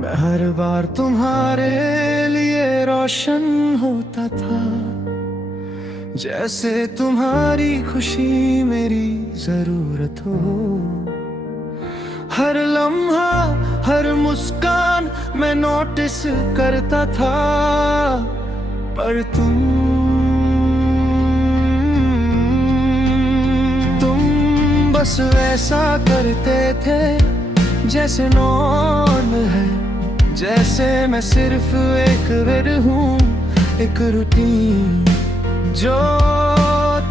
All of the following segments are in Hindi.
मैं हर बार तुम्हारे लिए रोशन होता था, जैसे तुम्हारी खुशी मेरी जरूरत हो। हर लम्हा हर मुस्कान मैं नोटिस करता था, पर तुम बस वैसा करते थे जैसे नॉर्मल है, जैसे मैं सिर्फ एक विड हूँ, एक रूटीन जो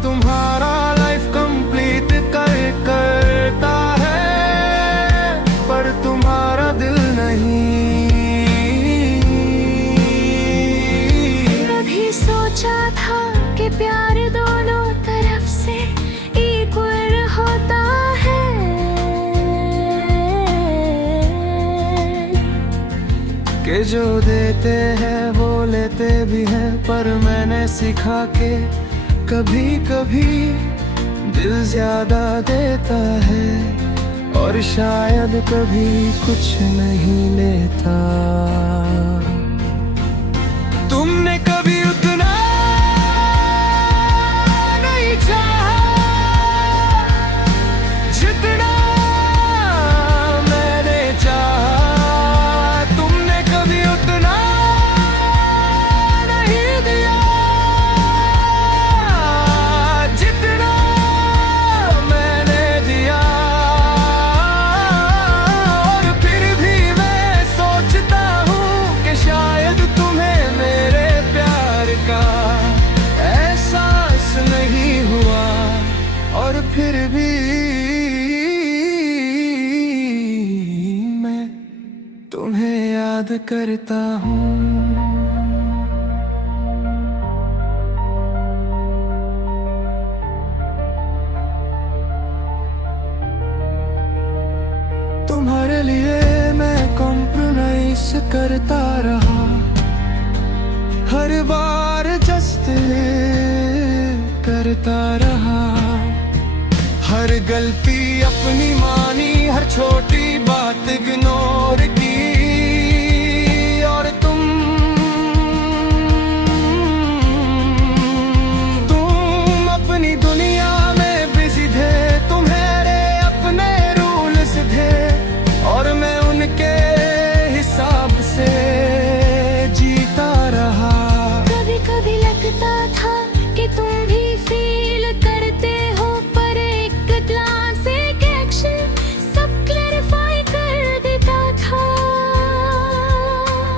तुम्हारा लाइफ कंप्लीट करता है, पर तुम्हारा दिल नहीं। कभी सोचा था कि प्यार दोनों तरफ से इक्वल होता है, कि जो देते हैं वो लेते भी हैं, पर मैंने सीखा कि कभी कभी दिल ज्यादा देता है, और शायद कभी कुछ नहीं लेता। तुमने कभी उतना नहीं चाहा जितना मैंने चाहा, तुमने कभी उतना नहीं दिया जितना मैंने दिया। और फिर भी मैं सोचता हूँ कि शायद तुम्हें मेरे प्यार का एहसास नहीं हुआ, और फिर भी मैं तुम्हें याद करता हूँ। तुम्हारे लिए मैं कॉम्प्रोमाइज करता रहा, हर बार जस्ट करता रहा, हर गलती अपनी मानी, हर छोटी बात इग्नोर की, और तुम अपनी दुनिया में बिजी थे, तुम्हारे अपने रूल्स थे, और मैं उनके हिसाब से जीता रहा। कभी कभी लगता था कि तुम भी फील करते हो, पर एक ग्लांस एक एक्शन सब क्लैरिफाई कर देता था,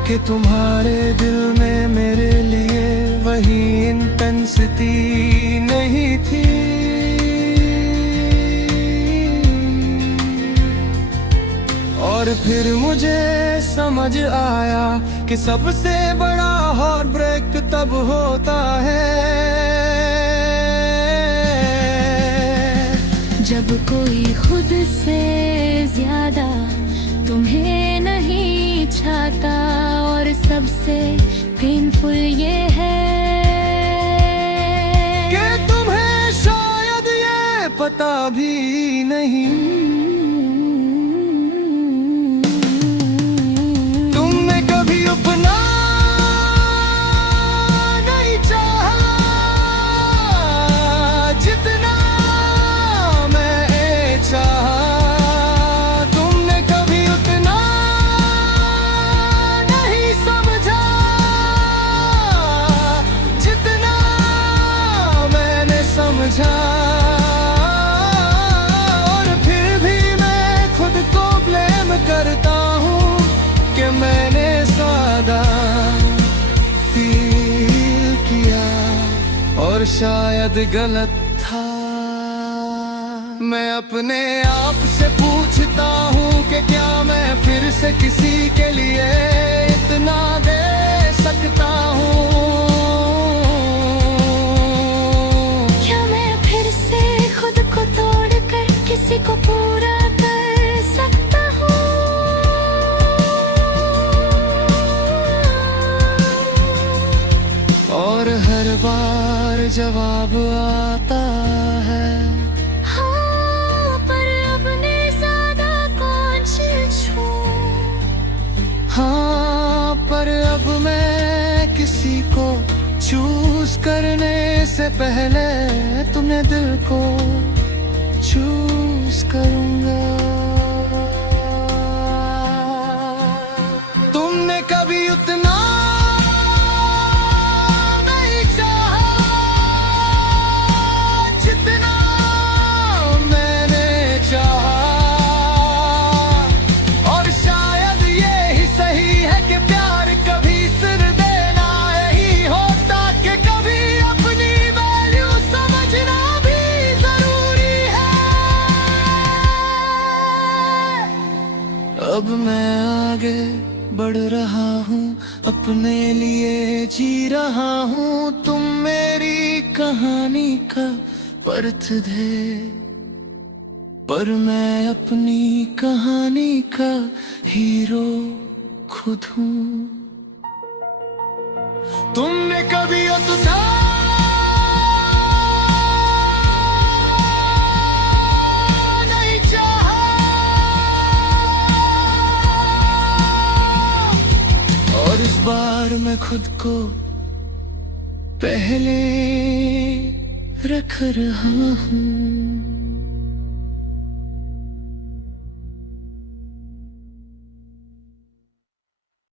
कि तुम्हारे दिल में मेरे लिए वही इंटेंसिटी नहीं थी, और फिर मुझे समझ आया कि सबसे बड़ा हार्ट ब्रेक तब होता है जब कोई खुद से ज्यादा तुम्हें नहीं चाहता। और सबसे पेनफुल ये है कि तुम्हें शायद ये पता भी नहीं, तुमने कभी अपना नहीं चाहा जितना मैं चाहा, तुमने कभी उतना नहीं समझा जितना मैंने समझा। और फिर भी मैं खुद को ब्लेम करता हूँ कि मैंने सादा फील किया, और शायद गलत था। मैं अपने आप से पूछता हूँ कि क्या मैं फिर से किसी के लिए इतना दे सकता हूँ? क्या मैं फिर से खुद को तोड़कर किसी को पूरा कर सकता हूँ? और हर बार जवाब आता है हाँ, पर अपने ज्यादा कौन छू। हाँ, चूज करने से पहले तुम्हें दिल को चूज करूंगा। तुमने कभी उतना नहीं चाहा जितना मैंने चाहा, और शायद ये ही सही है कि प्यार कभी सिर देना ही होता, कि कभी अपनी वैल्यू समझना भी जरूरी है। अब मैं आगे बढ़ रहा हूँ, अपने लिए जी रहा हूँ। तुम मेरी कहानी का पर्थ दे, पर मैं अपनी कहानी का हीरो खुद हूँ। तुमने कभी उतना नहीं चाहा, और इस बार मैं खुद को पहले रख रहा हूँ।